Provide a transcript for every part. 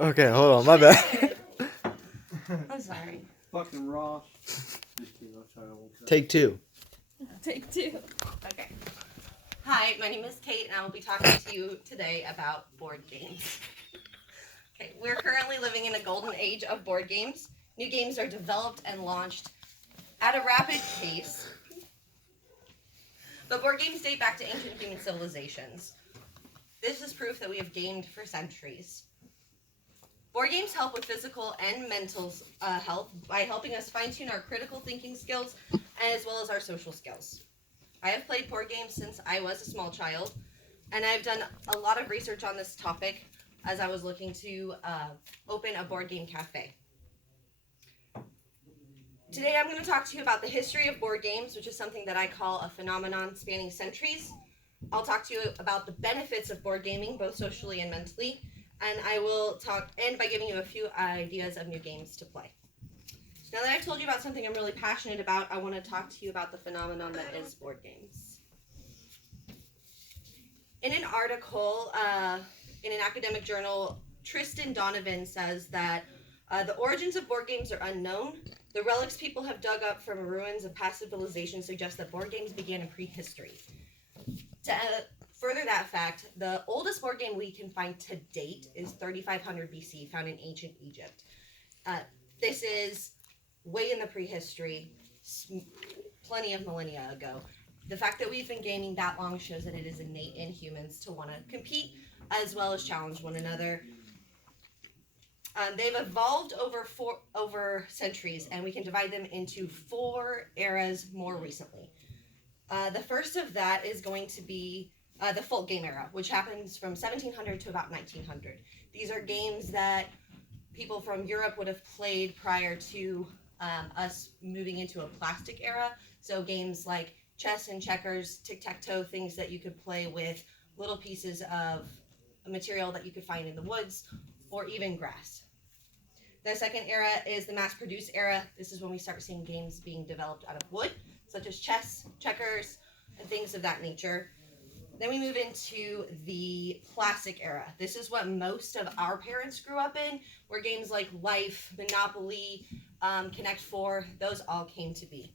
Okay, hold on, my bad. I'm sorry. Fucking Ross. Just kidding, I'll try to hold that. Take two. Take two. Okay. Hi, my name is Kate, and I will be talking to you today about board games. Okay, we're currently living in a golden age of board games. New games are developed and launched at a rapid pace. But board games date back to ancient human civilizations. This is proof that we have gamed for centuries. Board games help with physical and mental health by helping us fine-tune our critical thinking skills as well as our social skills. I have played board games since I was a small child, and I've done a lot of research on this topic as I was looking to open a board game cafe. Today I'm going to talk to you about the history of board games, which is something that I call a phenomenon spanning centuries. I'll talk to you about the benefits of board gaming, both socially and mentally, and I will end by giving you a few ideas of new games to play. Now that I've told you about something I'm really passionate about, I want to talk to you about the phenomenon that is board games. In an article in an academic journal, Tristan Donovan says that the origins of board games are unknown. The relics people have dug up from ruins of past civilizations suggest that board games began in prehistory. To further that fact, the oldest board game we can find to date is 3500 BC, found in ancient Egypt. This is way in the prehistory, plenty of millennia ago. The fact that we've been gaming that long shows that it is innate in humans to want to compete as well as challenge one another. They've evolved over centuries, and we can divide them into 4 eras more recently. The first of that is going to be the folk game era, which happens from 1700 to about 1900. These are games that people from Europe would have played prior to us moving into a plastic era. So games like chess and checkers, tic-tac-toe, things that you could play with little pieces of material that you could find in the woods or even grass. The second era is the mass-produced era. This is when we start seeing games being developed out of wood, such as chess, checkers, and things of that nature. Then we move into the plastic era. This is what most of our parents grew up in, where games like Life, Monopoly, Connect 4, those all came to be.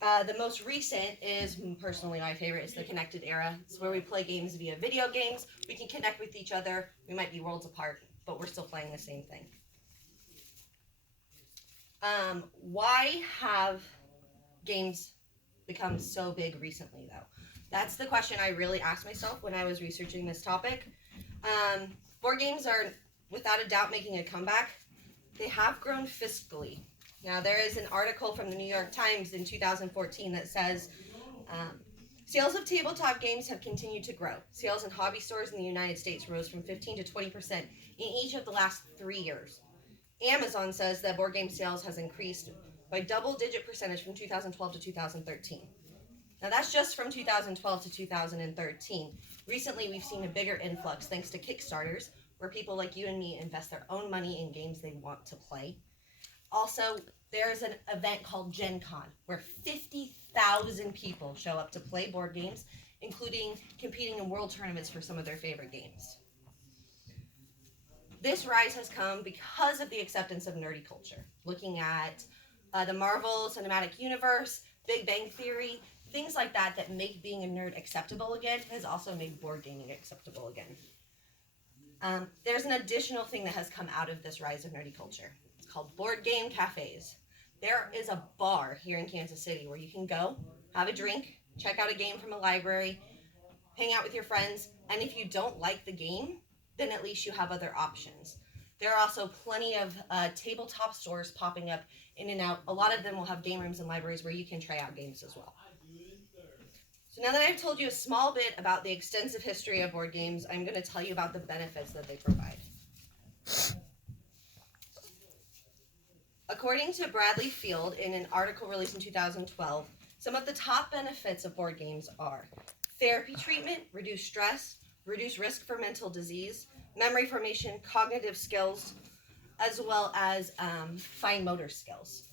The most recent is, personally my favorite, is the connected era. It's where we play games via video games. We can connect with each other. We might be worlds apart, but we're still playing the same thing. Why have games become so big recently, though? That's the question I really asked myself when I was researching this topic. Board games are, without a doubt, making a comeback. They have grown fiscally. Now, there is an article from the New York Times in 2014 that says, sales of tabletop games have continued to grow. Sales in hobby stores in the United States rose from 15 to 20% in each of the last 3 years. Amazon says that board game sales has increased by double-digit percentage from 2012 to 2013. Now, that's just from 2012 to 2013. Recently, we've seen a bigger influx thanks to Kickstarters, where people like you and me invest their own money in games they want to play. Also, there's an event called Gen Con, where 50,000 people show up to play board games, including competing in world tournaments for some of their favorite games. This rise has come because of the acceptance of nerdy culture. Looking at the Marvel Cinematic Universe, Big Bang Theory, things like that that make being a nerd acceptable again has also made board gaming acceptable again. There's an additional thing that has come out of this rise of nerdy culture. It's called board game cafes. There is a bar here in Kansas City where you can go, have a drink, check out a game from a library, hang out with your friends, and if you don't like the game, then at least you have other options. There are also plenty of tabletop stores popping up in and out. A lot of them will have game rooms and libraries where you can try out games as well. So now that I've told you a small bit about the extensive history of board games, I'm going to tell you about the benefits that they provide. According to Bradley Field, in an article released in 2012, some of the top benefits of board games are therapy treatment, reduce stress, reduce risk for mental disease, memory formation, cognitive skills, as well as fine motor skills.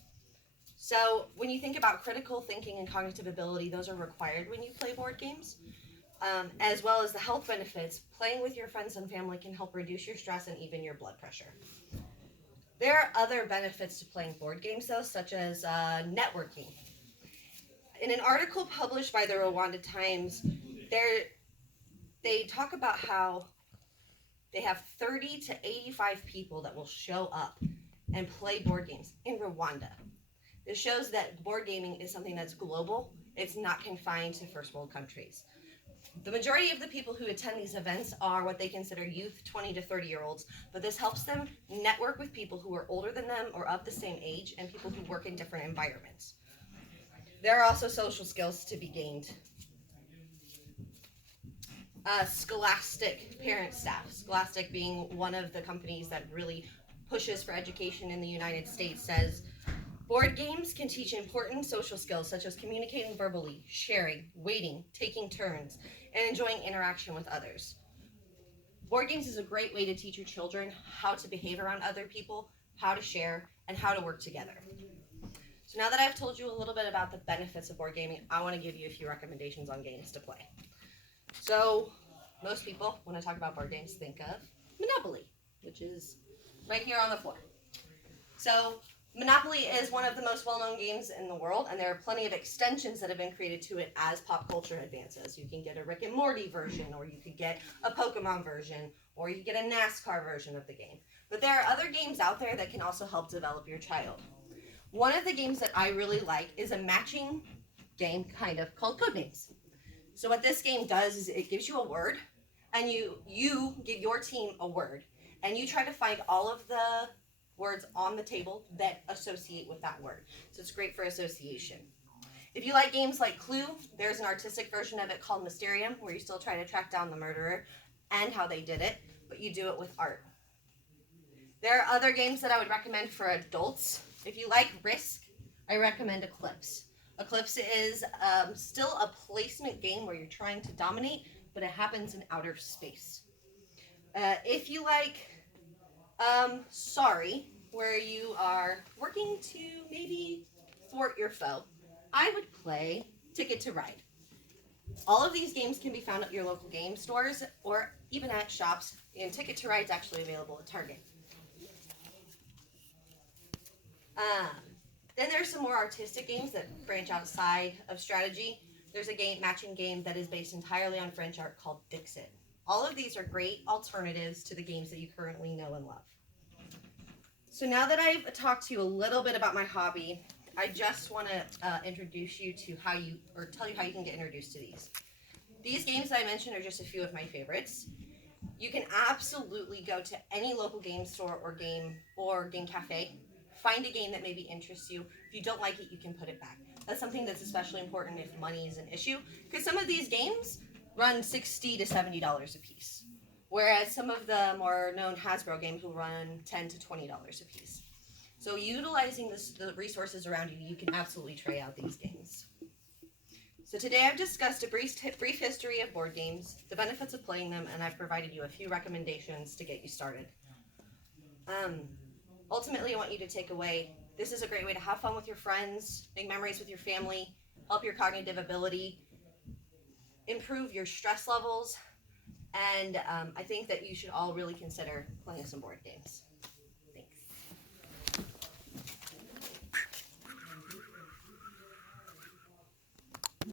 So when you think about critical thinking and cognitive ability, those are required when you play board games. as well as the health benefits. Playing with your friends and family can help reduce your stress and even your blood pressure. There are other benefits to playing board games, though, such as networking. In an article published by the Rwanda Times, they talk about how they have 30 to 85 people that will show up and play board games in Rwanda. This shows that board gaming is something that's global. It's not confined to first world countries. The majority of the people who attend these events are what they consider youth, 20 to 30-year-olds, but this helps them network with people who are older than them or of the same age and people who work in different environments. There are also social skills to be gained. Scholastic parent staff. Scholastic, being one of the companies that really pushes for education in the United States, says board games can teach important social skills such as communicating verbally, sharing, waiting, taking turns, and enjoying interaction with others. Board games is a great way to teach your children how to behave around other people, how to share, and how to work together. So now that I've told you a little bit about the benefits of board gaming, I want to give you a few recommendations on games to play. So most people, when I talk about board games, think of Monopoly, which is right here on the floor. So Monopoly is one of the most well-known games in the world, and there are plenty of extensions that have been created to it as pop culture advances. You can get a Rick and Morty version, or you could get a Pokemon version, or you could get a NASCAR version of the game. But there are other games out there that can also help develop your child. One of the games that I really like is a matching game, kind of, called Codenames. So what this game does is it gives you a word, and you give your team a word, and you try to find all of the words on the table that associate with that word. So it's great for association. If you like games like Clue, there's an artistic version of it called Mysterium, where you still try to track down the murderer and how they did it, but you do it with art. There are other games that I would recommend for adults. If you like Risk, I recommend Eclipse. Eclipse is still a placement game where you're trying to dominate, but it happens in outer space. If you like Sorry, where you are working to maybe thwart your foe, I would play Ticket to Ride. All of these games can be found at your local game stores or even at shops, and Ticket to Ride is actually available at Target. Then there's some more artistic games that branch outside of strategy. There's a matching game that is based entirely on French art called Dixit. All of these are great alternatives to the games that you currently know and love. So now that I've talked to you a little bit about my hobby, I just want to introduce you to tell you how you can get introduced to these. These games that I mentioned are just a few of my favorites. You can absolutely go to any local game store or game cafe, find a game that maybe interests you. If you don't like it, you can put it back. That's something that's especially important if money is an issue, because some of these games run $60 to $70 a piece, whereas some of the more known Hasbro games will run $10 to $20 a piece. So utilizing the resources around you, you can absolutely try out these games. So today I've discussed a brief history of board games, the benefits of playing them, and I've provided you a few recommendations to get you started. Ultimately, I want you to take away, this is a great way to have fun with your friends, make memories with your family, help your cognitive ability, improve your stress levels, and I think that you should all really consider playing some board games.